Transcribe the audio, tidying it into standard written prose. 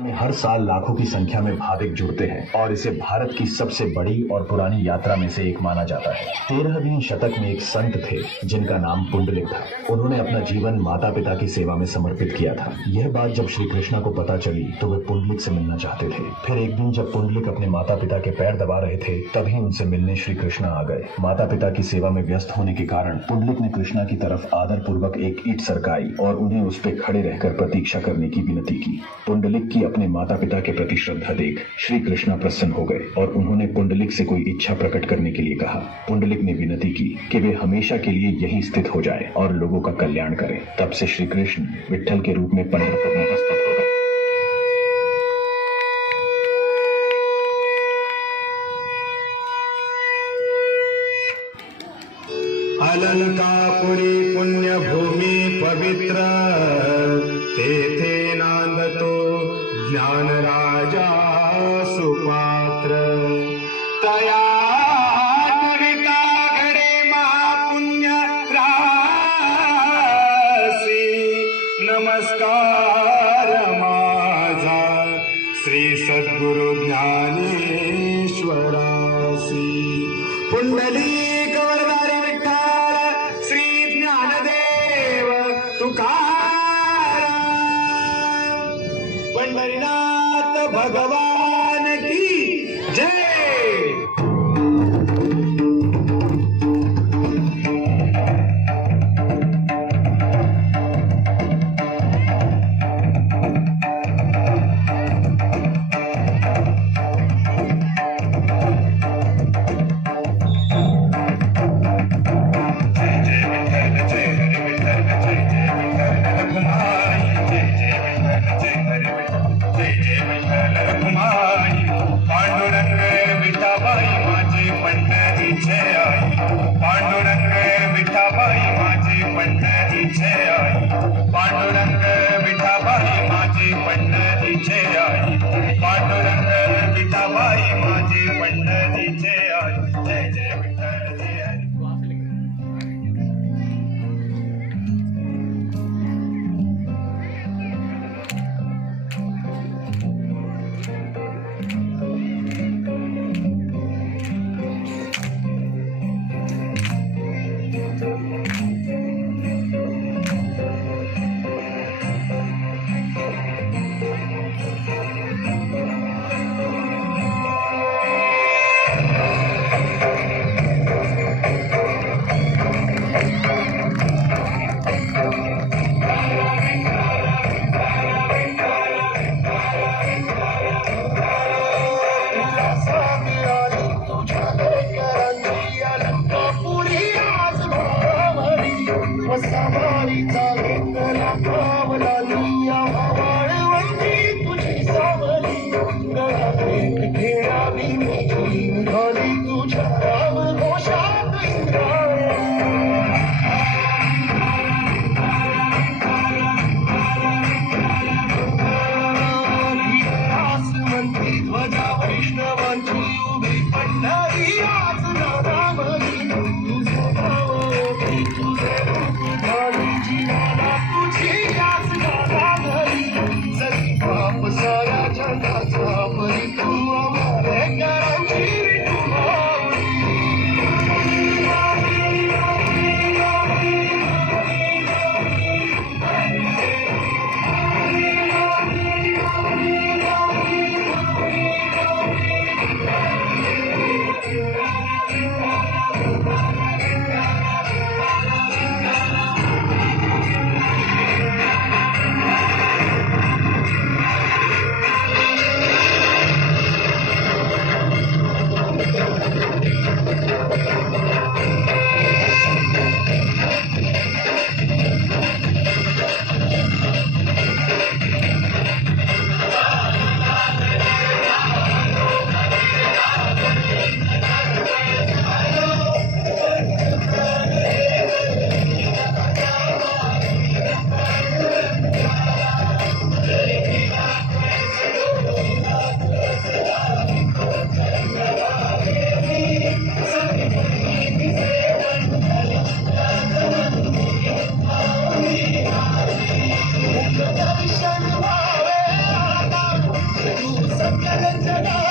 में हर साल लाखों की संख्या में भाविक जुड़ते हैं और इसे भारत की सबसे बड़ी और पुरानी यात्रा में से एक माना जाता है। 13वीं शतक में एक संत थे जिनका नाम पुंडलिक था। उन्होंने अपना जीवन माता पिता की सेवा में समर्पित किया था। यह बात जब श्री कृष्णा को पता चली तो वे पुंडलिक से मिलना चाहते थे। फिर एक दिन जब पुंडलिक अपने माता पिता के पैर दबा रहे थे तभी उनसे मिलने श्री कृष्णा आ गए। माता पिता की सेवा में व्यस्त होने के कारण पुंडलिक ने कृष्णा की तरफ आदर पूर्वक एक ईंट सरकाई और उन्हें उस पर खड़े रहकर प्रतीक्षा करने की विनती की। पुंडलिक की अपने माता पिता के प्रति श्रद्धा देख श्री कृष्णा प्रसन्न हो गए और उन्होंने पुंडलिक से कोई इच्छा प्रकट करने के लिए कहा। पुंडलिक ने विनती की कि वे हमेशा के लिए यहीं स्थित हो जाएं और लोगों का कल्याण करें। तब से श्री कृष्ण विट्ठल के रूप में पंढरपुर में उपस्थित हो गए। अलंकापुरी पुण्य भूमि पवित्र तेथे नांदतो ज्ञान राजा सुपात्र तया कविता घडे महापुण्य रासी नमस्कार माझा श्री सद्गुरु ज्ञानेश्वरासी पुंडलिक वरदारी विठ्ठल श्री ज्ञानदेव तुकाराम पंढरीनाथ भगवान की जय। पांडुरंग विठाबाई माझे पंढरीचे आई पांडुरंग विठाबाई माझे पंढरीचे आई पांडुरंग विठाबाई माझे पंढरीचे आई पांडुरंग विठाबाई माझे पंढरीचे आई जय जय विठ्ठल जय हरी। सकल जगा